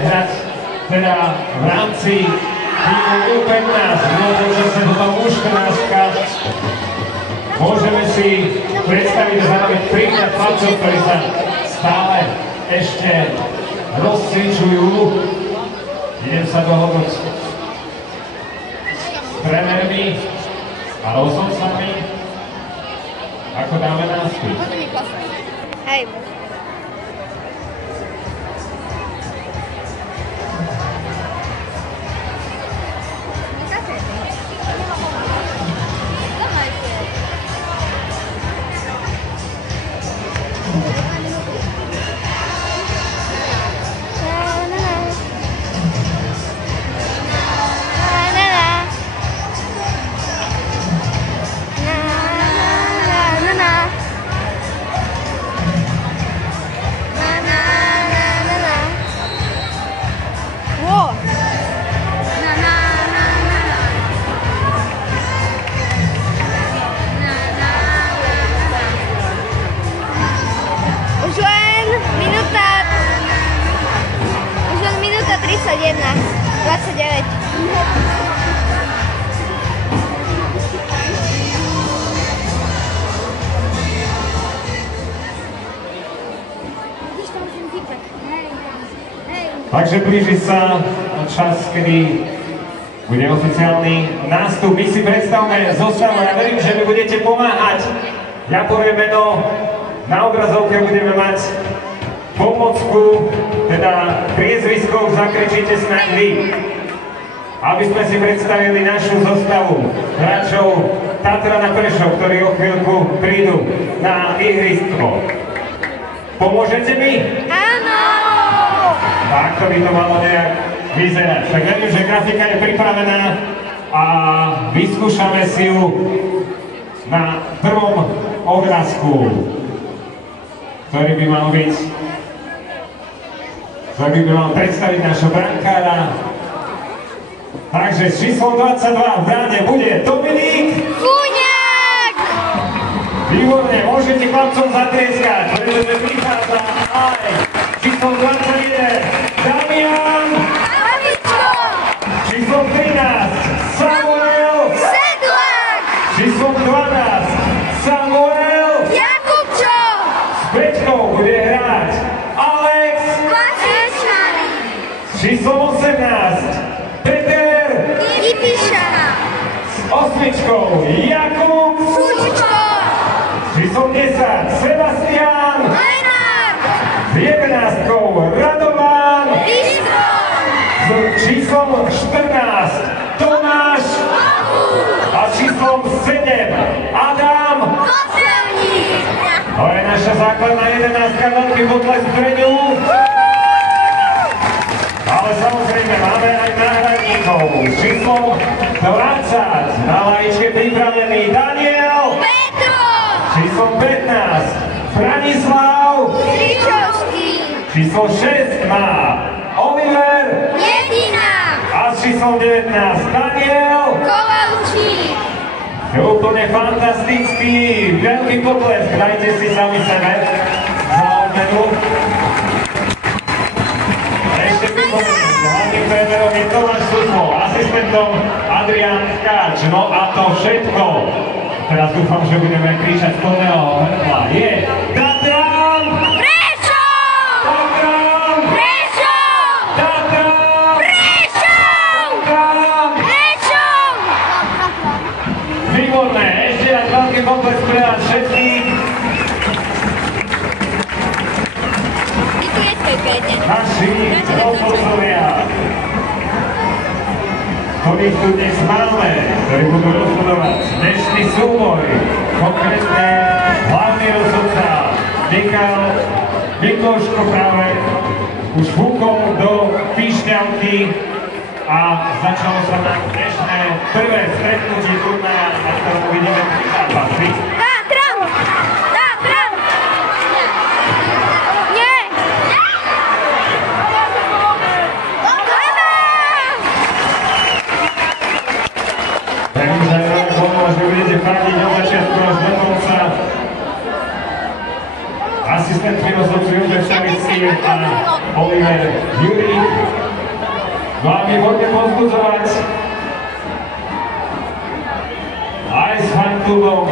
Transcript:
hrať teda v rámci týmu U15, že sa to tam U14. Môžeme si predstaviť a zároveň privítať chlapcov, ktorí sa stále ešte rozcvičujú. Idem sa dohodnúť s trénermi a rozhodcami, ako dáme nástup. Hej. Už len minúta 31, 29. Takže blíži sa čas, kedy bude oficiálny nástup. My si predstavme zostavu. Ja verím, že mi budete pomáhať. Ja poviem meno, na obrazovke budeme mať pomôcku, teda priezvisko, zakričíte snáď vy. Aby sme si predstavili našu zostavu hráčov Tatra na Prešov, ktorí o chvíľku prídu na ihrisko. Pomôžete mi? Áno! Tak to by to malo nejak vyzerať. Tak verím, že grafika je pripravená a vyskúšame si ju na prvom obrázku, ktorý by mal predstaviť našho brankára. Takže s číslom 22 v bráne bude Dominik Fuňák! Výborne, môžete chlapcom zatrieskať, pretože prichádza aj číslom 21 Damian číslom 13 Samuel Sedlák! číslom 12 Samuel Jakubčo! s peťkou bude hrať Alex Vašičany! s číslom 18 Peter Ipiša! s osmičkou Jakub Fučko! s číslom 10 Sebastian Lenár! s 11 Radovan Bystron! s číslom 14 Tomáš a s číslom 7 Adam. Koselník! To je naša základná 11, veľký potles vpredu. Ale samozrejme máme aj náhradníkov s číslom 20 na lavičke pripravený Daniel. Petro! Číslom 15 Branislav. Kričovský! Číslo 6 má Oliver. Jedina! A s číslom 19 Daniel. Kovalčík! Je úplne fantastický, veľký potlesk, dajte si sami sebe za odmenu. Ešte pripomeniem, hlavným trénerom je Tomáš Susmo, asistentom Adrián Tkáč, no a to všetko. Teraz dúfam, že budeme kričať plného hrdla. Je Tatran! Prešov! Tatran! Prešov! Tatran! Prešov! Tatran! Prešov! Výborné, ešte raz veľký potlesk pre vás všetkých. Naši rozhodcovia, ktorých tu dnes máme, ktorí budú rozhodovať dnešný súboj, konkrétne hlavný rozhodca Mikloško práve už fúkol do píšťalky a začalo sa na dnešné prvé stretnutie turnaja, na ktorom uvidíme 3 zápasy. Tatran! Tatran! Nie! Verím, že aj veľmi že budete faniť od začiatku až do konca. Asistent rozhodcu Jozef Šavický a Oliver Jurík. No a my poďme povzbudzovať aj s fantúbom